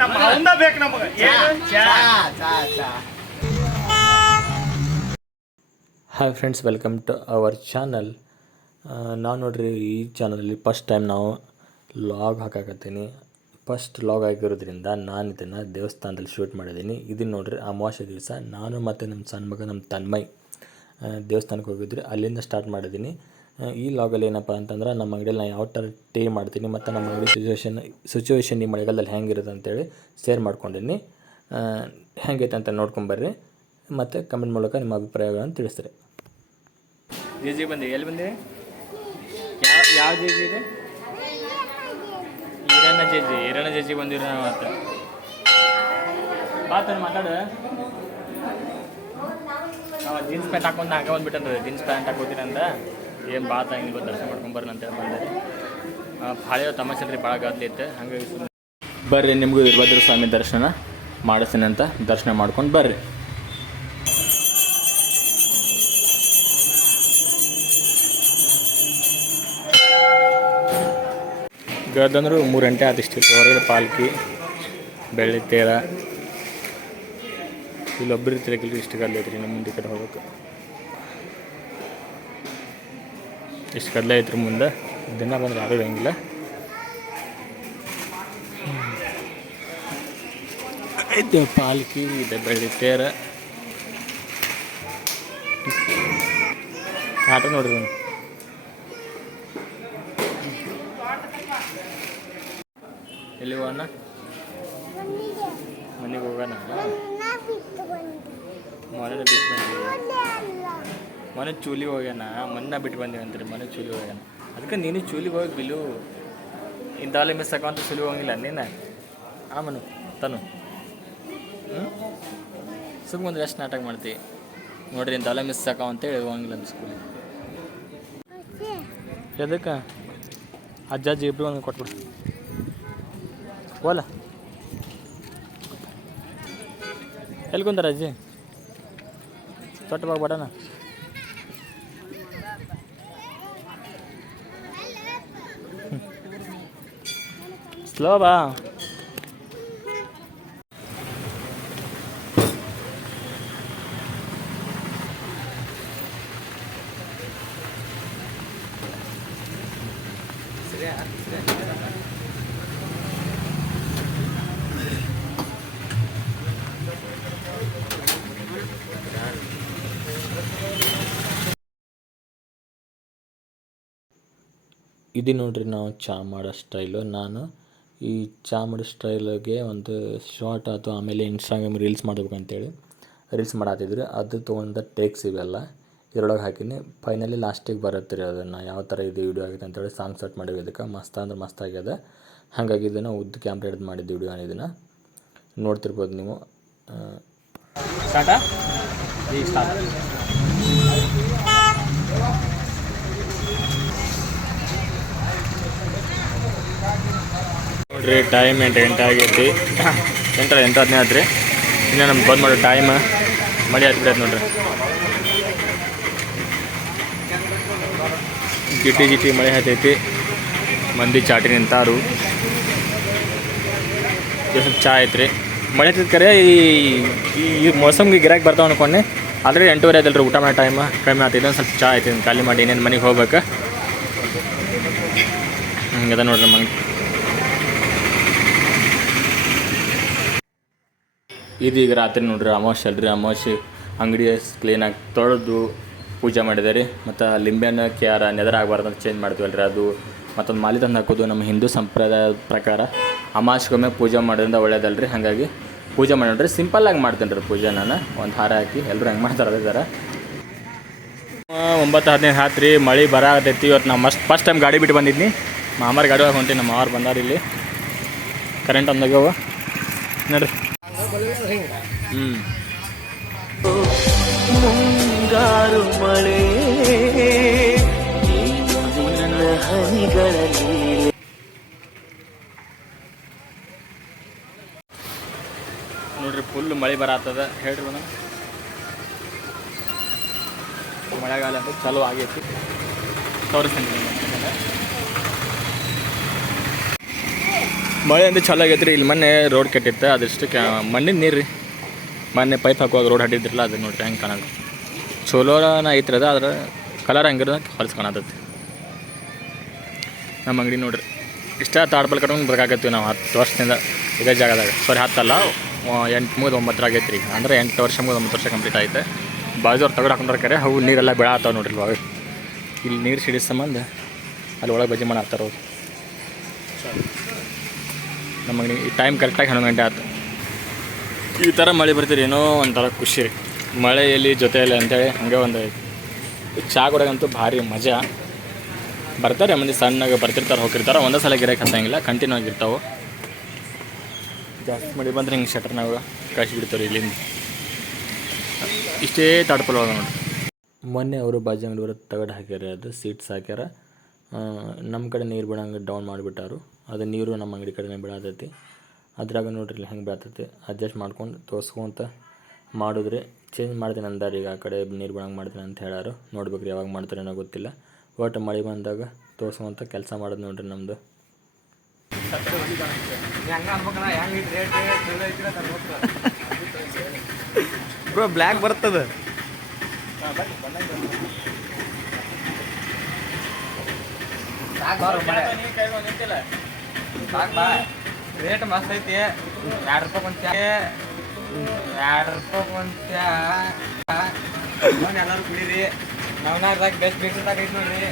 ನಮ್ಮ ಅವಂದ ಬೇಕು ನಮಗೆ. ಚಾ ಚಾ ಚಾ hi friends welcome to our channel ನಾನು ನೋಡ್ರಿ ಈ ಚಾನಲಲ್ಲಿ ಫಸ್ಟ್ ಟೈಮ್ ನಾವು ಲಾಗ್ ಹಾಕಾಕತ್ತೀನಿ. ಫಸ್ಟ್ ಲಾಗ್ ಆಗಿರೋದ್ರಿಂದ ನಾನು ಇದನ್ನು ದೇವಸ್ಥಾನದಲ್ಲಿ ಶೂಟ್ ಮಾಡಿದ್ದೀನಿ. ಇದನ್ನು ನೋಡ್ರಿ ಅಮಾವಾಸ್ಯ ದಿವಸ ನಾನು ಮತ್ತು ನಮ್ಮ ಸಣ್ಣ ಮಗ ನಮ್ಮ ತನ್ಮೈ ದೇವಸ್ಥಾನಕ್ಕೆ ಹೋಗಿದ್ರಿ ಅಲ್ಲಿಂದ ಸ್ಟಾರ್ಟ್ ಮಾಡಿದ್ದೀನಿ. ಈ ಲಾಗಲ್ಲಿ ಏನಪ್ಪ ಅಂತಂದ್ರೆ ನಮ್ಮ ಅಂಗಡಿಯಲ್ಲಿ ನಾನು ಯಾವ ಥರ ಟೇ ಮಾಡ್ತೀನಿ ಮತ್ತು ನಮ್ಮ ಅಂಗಡಿ ಸಿಚುವೇಶನ್ ಸಿಚುವೇಶನ್ ಈ ಮಳೆಗಾಲದಲ್ಲಿ ಹೆಂಗಿರುತ್ತೆ ಅಂತೇಳಿ ಶೇರ್ ಮಾಡ್ಕೊಂಡಿನಿ. ಹೆಂಗೈತೆ ಅಂತ ನೋಡ್ಕೊಂಬರ್ರಿ ಮತ್ತು ಕಮೆಂಟ್ ಮೂಲಕ ನಿಮ್ಮ ಅಭಿಪ್ರಾಯಗಳನ್ನು ತಿಳಿಸ್ರಿ. ಜೇಜಿ ಬಂದಿ, ಎಲ್ಲಿ ಬಂದೆ? ಯಾವ ಯಾವ ಜೇಜಿ ಇದೆ? ಈರಣ್ಣ ಜೇಜಿ ಈರಣ್ಣ ಜಿ ಬಂದಿರೋ ನಾವು ಅಂತ ಮಾತಾಡು. ಜೀನ್ಸ್ ಪ್ಯಾಂಟ್ ಹಾಕೊಂಡು ಹಾಕೊಂಡ್ಬಿಟ್ಟಂದ್ರೆ ಬಂದ್ಬಿಟ್ಟನ್ರಿ ಜೀನ್ಸ್ ಪ್ಯಾಂಟ್ ಹಾಕೋತೀನಿ ಅಂತ ಏನು ಬಾತ ಹಂಗೆ ದರ್ಶನ ಮಾಡ್ಕೊಂಬರ್ರಿ ಅಂತ ಹೇಳಿ ಬಂದೆ. ಭಾಳ ತಮಾಷೆ ರೀ ಭಾಳ ಗದ್ಲಿ ಇತ್ತು ಹಂಗಾಗಿ ಸುಮ್ಮನೆ ಬರ್ರಿ ನಿಮಗೂ ವೀರಭದ್ರ ಸ್ವಾಮಿ ದರ್ಶನ ಮಾಡಿಸ್ತೀನಿ ಅಂತ ದರ್ಶನ ಮಾಡ್ಕೊಂಡು ಬರ್ರಿ. ಗದಂದ್ರು ಮೂರು ಗಂಟೆ ಆದಿಷ್ಟು ಹೊರಗಡೆ ಪಾಲ್ಕಿ ಬೆಳ್ಳಿ ತೇರ ಇಲ್ಲೊಬ್ಬರು ತಿರಗಿಲ್ಲ ಇಷ್ಟು ಗದ್ಲೆ ಐತ್ರಿ ನಮ್ಮ ಮುಂದೆ ಕಡೆ ಹೋಗ್ಬೇಕು. ಇಷ್ಟು ಕಡಲೆ ಐತ್ರಿ ಮುಂದೆ ದಿನ ಬಂದ್ರೆ ಯಾರೂ ಇರೋಂಗಿಲ್ಲ. ಐತೆ ಪಾಲ್ಕಿ ಇದೆ ಬೆಳ್ಳಿ ತೇರ. ಆಟ ನೋಡ್ರಿ. ಎಲ್ಲಿ ಹೋಗೋಣ? ಮನೆಗೆ ಹೋಗೋಣ? ಮೊನ್ನೆ ಬಿಟ್ಟು ಬಂದೀವಿ ಮೊನ್ನೆ ಚೂಲಿ ಹೋಗ್ಯಾನ ಮೊನ್ನೆ ಬಿಟ್ಟು ಬಂದಿವಿ ಅಂತೀರಿ, ಮನೆ ಚೂಲಿ ಹೋಗ್ಯಾನ. ಅದಕ್ಕೆ ನೀನು ಚೂಲಿಗೆ ಹೋಗಿ ಬಿಲು ಇಂಥವಲ್ಲಿ ಮಿಸ್ ಹಾಕೋಂತ ಚೂಲಿ ಹೋಗಿಲ್ಲ ನೀನು. ಆಮನು ತನು. ಹ್ಞೂ ಸುಮ್ಮನೆ ಒಂದು ಎಷ್ಟು ನಾಟಕ ಮಾಡ್ತಿ? ನೋಡ್ರಿ ಇಂಥವಲ್ಲ ಮಿಸ್ ಹಾಕೋ ಅಂತೇಳಿ ಹೋಗಂಗಿಲ್ಲ ನಮ್ಮ ಸ್ಕೂಲಿಗೆ ಎದಕ್ಕೆ? ಅಜ್ಜ ಅಜ್ಜಿ ಇಬ್ಬರು ಒಂದು ಕೊಟ್ಬಿಡು. ಓಲ ಎಲ್ಲಿ ಕುಂತಾರ ಅಜ್ಜಿ? ಚೊಟ್ಟ ಬಾಗ ಬಡನ ಸ್ಲೋ ಬಾ ಇದು ನೋಡ್ರಿ ನಾವು ಚಾ ಮಾಡೋ ಸ್ಟೈಲು ನಾನು ಈ ಚಾಮುಡಿ ಮಾಡೋ ಸ್ಟೈಲಿಗೆ ಒಂದು ಶಾರ್ಟ್ ಅಥವಾ ಆಮೇಲೆ ಇನ್ಸ್ಟಾಗ್ರಾಮ್ ರೀಲ್ಸ್ ಮಾಡ್ಬೇಕಂತೇಳಿ. ರೀಲ್ಸ್ ಮಾಡತ್ತಿದ್ರು ಅದು ತೊಗೊಂಡ ಟೇಕ್ಸ್ ಇವೆಲ್ಲ. ಇದ್ರೊಳಗೆ ಹಾಕಿನಿ. ಫೈನಲಿ ಲಾಸ್ಟಿಗೆ ಬರುತ್ತೆ ರೀ ಅದನ್ನು. ಯಾವ ಥರ ಇದು ವಿಡಿಯೋ ಆಗಿದೆ ಅಂತೇಳಿ ಸಾಂಗ್ ಸೆಟ್ ಮಾಡಿವಿ ಇದಕ್ಕೆ. ಮಸ್ತ ಅಂದ್ರೆ ಮಸ್ತ್ ಆಗ್ಯದ. ಹಾಗಾಗಿ ಇದನ್ನು ಉದ್ದ ಕ್ಯಾಮ್ರಾ ಹಿಡ್ದು ಮಾಡಿದ್ದು ವಿಡಿಯೋ ಇದನ್ನು. ನೋಡ್ತಿರ್ಬೋದು ನೀವು. ಸ್ಟಾರ್ಟಾ ನೋಡ್ರಿ ಟೈಮ್ ಎಂಟು ಗಂಟೆ ಆಗೈತಿ. ಎಂಟರ ಎಂಟು ಹದಿನೈದು ರೀ ಇನ್ನು ನಮ್ಗೆ ಬಂದ್ ಮಾಡೋ ಟೈಮ್ ಮಳೆ ಹತ್ಬಿಡೈತೆ ನೋಡ್ರಿ. ಜಿಟಿ ಜಿಟಿ ಮಳೆ ಹತ್ತೈತಿ. ಮಂದಿ ಚಾಟಿ ನಿಂತಾರು. ಸ್ವಲ್ಪ ಚಾ ಐತ್ರಿ? ಮಳೆ ಹತ್ತಿದ ಕರೆ, ಈ, ಈ- ಮೋಸಮ್ಗೆ ಗಿರಾಕಿ ಬರ್ತಾವ ಅನ್ಕೊಂಡೆ. ಆದರೆ ಎಂಟೂವರೆ ಆಯ್ತಲ್ರಿ ಊಟ ಮಾಡೋ ಟೈಮ್ ಕಮ್ಮಿ ಆಗ್ತೈತೆ ಸ್ವಲ್ಪ ಚಾ ಐತಿ ಖಾಲಿ ಮಾಡಿ ಇನ್ನೇನು ಮನೆಗೆ ಹೋಗ್ಬೇಕು. ಹಂಗದ ನೋಡ್ರಿ ಮಂಗ್ ಇದೀಗ ರಾತ್ರಿ ನೋಡ್ರಿ ಅಮಾವಾಸ್ಯೆ ಅಲ್ರಿ. ಅಮಾವಾಸ್ಯೆ ಅಂಗಡಿ ಕ್ಲೀನಾಗಿ ತೊಳೆದು ಪೂಜೆ ಮಾಡಿದೆ ಮತ್ತು ಲಿಂಬೆನ ಕ್ಯಾರ, ನೆದರ ಆಗಬಾರ್ದು ಅಂತ ಚೇಂಜ್ ಮಾಡ್ತೀವಲ್ರಿ ಅದು ಮತ್ತೊಂದು ಮಾಲಿ ತಂದು ಹಾಕೋದು ನಮ್ಮ ಹಿಂದೂ ಸಂಪ್ರದಾಯದ ಪ್ರಕಾರ. ಅಮಾವಾಸ್ಯೆಗೊಮ್ಮೆ ಪೂಜೆ ಮಾಡೋದ್ರಿಂದ ಒಳ್ಳೇದಲ್ರಿ. ಹಾಗಾಗಿ ಪೂಜೆ ಮಾಡೋಣ್ರಿ. ಸಿಂಪಲ್ಲಾಗಿ ಮಾಡ್ತೀನಿ ರೀ ಪೂಜೆ ನಾನು. ಒಂದು ಹಾರ ಹಾಕಿ ಎಲ್ಲರೂ ಹೆಂಗೆ ಮಾಡ್ತಾರೆ ಅದೇ ಥರ ಒಂಬತ್ತು ಹದಿನೈದು ಹಾತ್ರಿ ಮಳೆ ಬರ ಆಗತೈತಿ ಇವತ್ತು ನಾವು ಮಸ್ತ್ ಫಸ್ಟ್ ಟೈಮ್ ಗಾಡಿ ಬಿಟ್ಟು ಬಂದಿದ್ದೀನಿ ಮಾಮಾರ ಗಾಡಿ ಹೊಂಟೀನಿ. ನಮ್ಮ ಮಾವಾರು ಬಂದಾರ ಇಲ್ಲಿ. ಕರೆಂಟ್ ಅಂದಾಗವ ನೋಡ್ರಿ. ಮುಂಗಾರು ಮಳೆ, ನೋಡ್ರಿ ಫುಲ್ ಮಳೆ ಬರತ್ತದ ಹೇಳ್ರಿ ಮೇಡಮ್. ಮಳೆಗಾಲ ಅಂತ ಚಲೋ ಆಗೈತಿ. ತೋರಿಸ್ತೀನಿ ಮಳೆ ಅಂದ್ರೆ ಚಲೋ ಆಗೈತ್ರಿ. ಇಲ್ಲಿ ಮೊನ್ನೆ ರೋಡ್ ಕೆಟ್ಟಿತ್ತು. ಅದಷ್ಟು ಮಣ್ಣಿನ ನೀರು ರೀ ಮೊನ್ನೆ ಪೈಪ್ ಹಾಕುವಾಗ ರೋಡ್ ಹಡ್ಡಿದ್ರಲ್ಲ ಅದು ನೋಡಿ ಹೆಂಗೆ ಕಾಣೋದು. ಚಲೋನ ಐತ್ರದ ಆದ್ರೆ ಕಲರ್ ಹಂಗಿರೋದ ಹೊಲಸು ಕಾಣತೈತಿ. ನಮ್ಮ ಅಂಗಡಿ ನೋಡ್ರಿ, ಇಷ್ಟ ತಾಡ್ಬಲ್ ಕಟ್ಕೊಂಡು ಬರ್ಕಾಕತ್ತೀವಿ ನಾವು ಹತ್ತು ವರ್ಷದಿಂದ ಇದೇ ಜಾಗದಾಗ. ಸಾರಿ ಹತ್ತಲ್ಲ ಎಂಟು ಮುಗಿದು ಒಂಬತ್ತರ ಆಗೈತೆ ರೀ ಅಂದ್ರೆ ಎಂಟು ವರ್ಷ ಮುಗಿದು ಒಂಬತ್ತು ವರ್ಷ ಕಂಪ್ಲೀಟ್ ಆಯ್ತು ಬಾಜುವ್ರು ತಗಡು ಹಾಕೊಂಡ್ರೆ ಕರೆ, ಅವು ನೀರೆಲ್ಲ ಬೆಳಾತಾವೆ ನೋಡಿರಿ ಇವಾಗ ಇಲ್ಲಿ ನೀರು ಸಿಡಿದ ಸಂಬಂಧ ಅಲ್ಲಿ ಒಳಗೆ ಬಜ್ಜಿ ಮಾಡಾಕ್ತಾರ ಅವ್ರು. ನಮ್ಮ ಅಂಗಡಿ, ಈ ಟೈಮ್ ಕರೆಕ್ಟಾಗಿ ಹನ್ನೊಂದು ಗಂಟೆ ಆಯ್ತು ಈ ಥರ ಮಳೆ ಬರ್ತೀರಿ ಏನೋ ಒಂಥರ ಖುಷಿ ರೀ. ಮಳೆಯಲ್ಲಿ ಜೊತೆಯಲ್ಲಿ ಅಂತೇಳಿ ಹಂಗೆ ಒಂದು ಚಾ ಕುಡಿಯೋದಂತೂ ಭಾರಿ ಮಜಾ. ಬರ್ತಾರೆ ಮಂದಿ ಸಣ್ಣಗೆ ಬರ್ತಿರ್ತಾರೆ ಹೋಗಿರ್ತಾರೆ ಒಂದೇ ಸಲ ಗಿರಕ್ಕೆ ಹತ್ತಂಗಿಲ್ಲ ಕಂಟಿನ್ಯೂ ಆಗಿರ್ತಾವೆ ಜಾಸ್ತಿ ಮಳೆ ಬಂದ್ರೆ ಹಿಂಗೆ ಶಟರ್ ನಾವು ಕಳಿಸ್ಬಿಡ್ತಾರೆ ಇಲ್ಲಿಂದ. ಇಷ್ಟೇ ಒಳಗೆ ನೋಡಿ ಮೊನ್ನೆ ಅವರು ಬಾಜಿ ಅಂಗಡಿಯವರು ತಗಡು ಹಾಕ್ಯಾರ, ಅದು ಸೀಟ್ಸ್ ಹಾಕ್ಯಾರ. ನಮ್ಮ ಕಡೆ ನೀರು ಬಿಡೋಂಗೆ ಡೌನ್ ಮಾಡಿಬಿಟ್ಟಾರು. ಅದು ನೀರು ನಮ್ಮ ಅಂಗಡಿ ಕಡೆನೇ ಬೀಳತೈತಿ. ಅದ್ರಾಗ ನೋಡ್ರಿ ಇಲ್ಲಿ ಹೆಂಗೆ ಬೀಳ್ತೈತಿ. ಅಡ್ಜಸ್ಟ್ ಮಾಡ್ಕೊಂಡು ತೋರಿಸ್ಕೊಂತ ಮಾಡಿದ್ರೆ. ಚೇಂಜ್ ಮಾಡ್ತೀನಿ ಅಂದಾರೆ ಈಗ ಆ ಕಡೆ ನೀರು ಬಿಡಂಗೆ ಮಾಡ್ತೀನಿ ಅಂತ ಹೇಳಾರು. ನೋಡ್ಬೇಕು ಯಾವಾಗ ಮಾಡ್ತಾರೆ ಏನೋ ಗೊತ್ತಿಲ್ಲ. ಒಟ್ಟು ಮಳೆ ಬಂದಾಗ ತೋರಿಸ್ಕೊಂತ ಕೆಲಸ ಮಾಡೋದು ನೋಡ್ರಿ ನಮ್ಮದು ಬ್ರೋ ಬ್ಲ್ಯಾಕ್ ಬರ್ತದ ರೇಟ್ ಮಸ್ತ್ ಐತಿ ಎರಡು ರೂಪಾಯಿ ಒಂದು ಚಾ ಎರಡು ರೂಪಾಯಿ ಒಂದು ಚಾ ಎಲ್ಲರೂ ಕುಡೀರಿ ನವನಾರ್ದಾಗ ಬೆಸ್ಟ್ ಬೇಕ್ರಿದಾಗ ಐತಿ ನೋಡ್ರಿ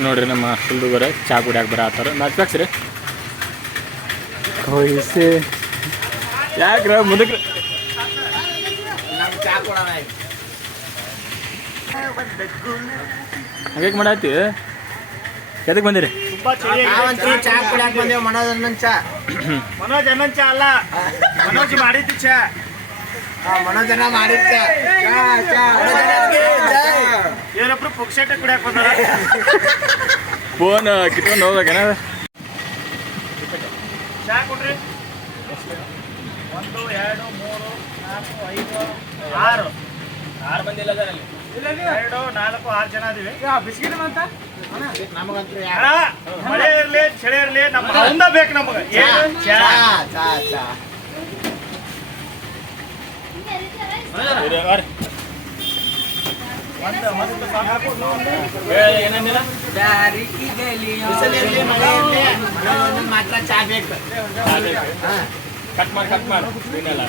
ನೋಡ್ರಿ ನಮ್ಮ ಹುಡುಗರ ಚಾ ಕುಡಿಯಾಕ ಬರತ್ತಾರ ನಾಚ್ಬೇಕ್ಸ್ ರೀ. ಕೊಯ್ಸೆ ಯಾಕ್ರ ಮುದಕ್ರ? ನಮ್ಗೆ ಚಾ ಕೊಡೋಣ ಹಂಗೆ ಮಾಡಾತಿ? ಎದಕ್ಕೆ ಬಂದಿರಿ? ಚಾ ಕುಡಿಯಾಕ ಬಂದೇವ್ ಮನೋಜ್ ಅಣ್ಣನ್ ಚಾ. ಮನೋಜ್ ಅಣ್ಣನ್ ಚಾ ಅಲ್ಲ. ಮನೋಜ್ ಮಾಡಿದ್ದು ಚಾ. ಆ, ಮನೋಜ್ ಅಣ್ಣ ಮಾಡಿದ್ ಚಾ. ಚಾ, ಚಾ. ಮನೋಜ್ ಅಣ್ಣನ್ಗೆ ಜೈ. ಇವರೊಬ್ರು ಪುಕ್ಷೇಟ ಕುಡಿಯಾಕ ಬಂದಾರ? ಫೋನ್ ಕಿತ್ಕೊಂಡು ಹೋಗ್ಬೇಕೇನ ಚಾ ಕೊಡ್ರಿ. ಒಂದು ಎರಡು ಮೂರು ನಾಲ್ಕು ಐದು ಆರು. ಆರು ಬಂದಿಲ್ಲ ಇಲ್ಲ ಎರಡು ನಾಲ್ಕು ಆರು ಜನ ಅದೀವಿ ಬಿಸ್ಕಿಟ್ ಅಂತ ನಮಗಂತೂ ಮಳೆ ಇರ್ಲಿ ಚಳಿ ಇರ್ಲಿ ನಮ್ಮ ಅವಂದ ಬೇಕು ನಮಗ. ಮಾತ್ರ ಚಾ ಬೇಕು. ಹಾ. ಕಟ್ ಮಾಡಿ ಕಟ್ ಮಾಡಿ. ಏನಿಲ್ಲ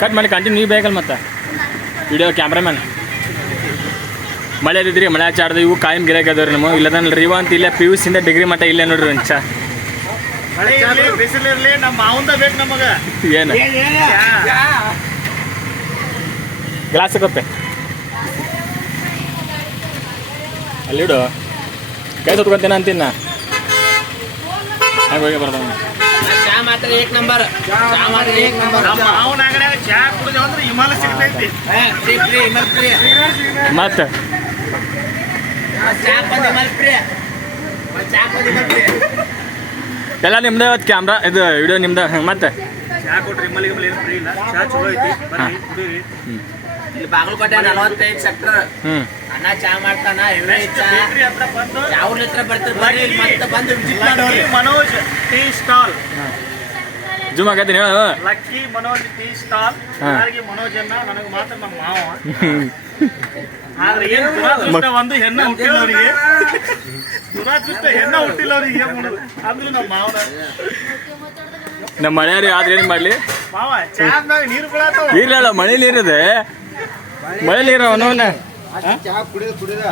ಕಟ್ ಮಾಡಿ ಕಂಟಿನ್ಯೂ ನೀವು ಬೇಕಲ್ಲ ಮತ್ತೆ. ವಿಡಿಯೋ ಕ್ಯಾಮ್ರಾಮ್ಯಾನ್ ಮಳೆ ಇದ್ರಿ ಮಳೆ ಚಾಡ್ದು ಇವು ಕಾಯಿನ್ ಗಿರಾಕಿ ಅದಾವ್ರಿ ನಮ್ಮ ಇಲ್ಲದನ್ರಿ ರೀ ಅಂತ ಇಲ್ಲೇ ಪಿ ಯು ಸಿಂದ ಡಿಗ್ರಿ ಮಟ್ಟ ಇಲ್ಲೇ ನೋಡ್ರಿ ಒಂದು ಚಾ. ಬಿಸಿಲಿರ್ಲಿ ನಮ್ಮ ಮಾವಂದ ಬೇಕು ನಮಗ. ಏನು? ಗ್ಲಾಸ್ ಕೊಪ್ಪೆ ಅಲ್ಲಿಡು ಕೈ ಸುಟ್ಕೊಂತೇನೆ ಅಂತಿನ್ನ. ಹಂಗೆ ಹೋಗಿ ಬರ್ತಾವ ಚಾ ಮಾತ್ರ ಏಕ್ ನಂಬರ್. ಚಾ ಮಾತ್ರ ಏಕ್ ನಂಬರ್. ನಮ್ಮ ಚಾ ಕುಡಿದೇವ ಅಂದ್ರೆ ಹಿಮಾಲ ಸಿಗ್ತೈತಿ ಹಾ, ಫ್ರೀ ಫ್ರೀ ಹಿಮಲ್ ಫ್ರೀ ಮತ್ತೆ ಚಾ ಬಂದ್ ಹಿಮಲ್ ಫ್ರೀ ಚಾ ಬಂದ್ ಹಿಮಲ್ ಫ್ರೀ ಎಲ್ಲ ನಿಮ್ದೇ ಇವತ್ತು ಕ್ಯಾಮ್ರಾ ಇದು ವಿಡಿಯೋ ನಿಮ್ದು? ಮತ್ತೆ? ಚಾ ಕೊಟ್ರಿ ಮಲ್ಲಿಗೆ ಮಲ್ಲಿ ಏನು ಫ್ರೀ ಇಲ್ಲ. ಚಾ ಚಲೋ ಐತಿ. ಬರ್ರಿ ಕುಡೀರಿ. ಇಲ್ಲಿ ಬಾಗಲಕೋಟೆ ನಲವತ್ತೈದು ಸೆಕ್ಟರ್ ಹ್ಞೂ ಅಣ್ಣ ಚಾ ಮಾಡ್ತಾನ ಇವರೇ ಚಾ. ಬೇಕ್ರಿ ಹತ್ರ ಬಂದು. ಯಾವ ಹತ್ರ ಬರ್ತೀರಿ ಬರ್ರಿ ಇಲ್ಲಿ ಮತ್ತೆ ಬಂದು visit ಮಾಡೋರಿ. Manoj tea stall. Zoom ಆಗತ್ತೀನಿ ಹೇಳು. Lucky Manoj tea stall. ಯಾರಿಗೆ ಮನೋಜ್ ಅನ್ನ ನನಗೆ ಮಾತ್ರ ನಮ್ಮ ಮಾವ. ಆದ್ರೆ ಏನು ದುರಾದೃಷ್ಟ ಒಂದು ಹೆಣ್ಣು ಹುಟ್ಟಿಲ್ಲ ಅವರಿಗೆ ದುರಾದೃಷ್ಟ ಹೆಣ್ಣ ಹುಟ್ಟಿಲ್ಲ ಏನು ಮಾಡೋದು? ಅಂದ್ರೂ ನಮ್ಮ ಮಾವನ. ನಮ್ಮ ಮನೆಯವ್ರು ಆದ್ರೆ ಏನು ಮಾಡಲಿ? ಮಾವ ಚಾದ್ನಾಗ ನೀರು ಬೀಳತ್ತಾವ ಇರಲ್ಲ ಮಳೆ ನೀರಿದೆ ಮಳೆ ನೀರು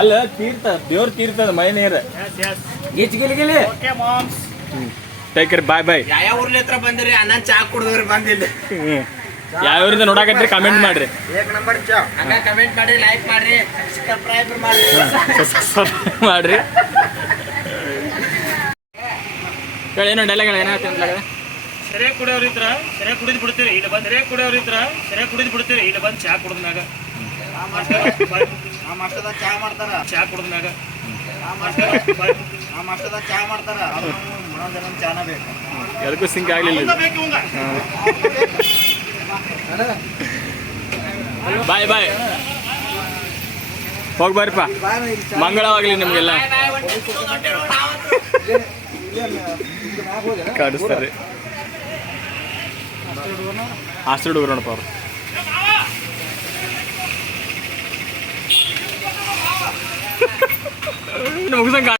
ಅಲ್ಲ ತೀರ್ಥ ದೇವ್ರ ತೀರ್ತದ ಮಳೆ ನೀರ ಗಿಚ್ ಗಿಲಿ ಗಿಲಿ. Okay moms take care bye bye ಯಾವ ಊರ್ಲಿ ಹತ್ರ ಬಂದಿರಿ ಅಣ್ಣ ಚಾ ಕುಡಿದ್ರಿ ಬಂದಿಲ್ಲ ಯಾವ್ಯಾವ್ರಿಂದ ನೋಡಾಕತ್ರಿ ಕಮೆಂಟ್ ಮಾಡ್ರಿ. ಏಕ್ ನಂಬರ್ ಚಾ. ಹಂಗ ಕಮೆಂಟ್ ಮಾಡ್ರಿ ಲೈಕ್ ಮಾಡ್ರಿ. ಸಬ್ಸ್ಕ್ರೈಬ್ ಮಾಡ್ರಿ. ಮಾಡ್ರಿ ಏನು ಏನೋ ಡೈಲಾಗ್ ಏನಾಗ್ತದೆ ಸೆರೆ ಕುಡಿಯೋರು ಇದ್ರ ಸೆರೆ ಕುಡಿದು ಬಿಡ್ತೀರಿ. ಇಲ್ಲಿ ಬಂದ್ ಸೆರೆ ಕುಡಿಯೋರು ಇದ್ರ ಸೆರೆ ಕುಡಿದು ಬಿಡ್ತೀರಿ. ಇಲ್ಲಿ ಬಂದ್ ಚಾ ಕುಡಿದ್ನಾಗ ಆ ಮಟ್ಟದ ಚಾ ಮಾಡ್ತಾರ? ಚಾ ಕುಡಿದ್ನಾಗ ಆ ಆ ಮಟ್ಟದಾಗ ಚಾ ಮಾಡ್ತಾರ? ಮನೋಜನ ಚಾನ ಬೇಕು. ಎದಕ್ಕೂ ಸಿಂಕ್ ಆಗಲಿಲ್ಲ ಬಾಯ್ ಬಾಯ್. ಹೋಗಿ ಬರ್ರಿಪ್ಪ ಮಂಗಳವಾಗಲಿ ನಿಮಗೆಲ್ಲ. ಕಾಡಿಸ್ತಾರೆ ಹಾಸ್ಟೆಲ್ ಹುಡುಗರು ನೋಡಪ್ಪ ಅವ್ರು ಮುಗಿಸಂಗ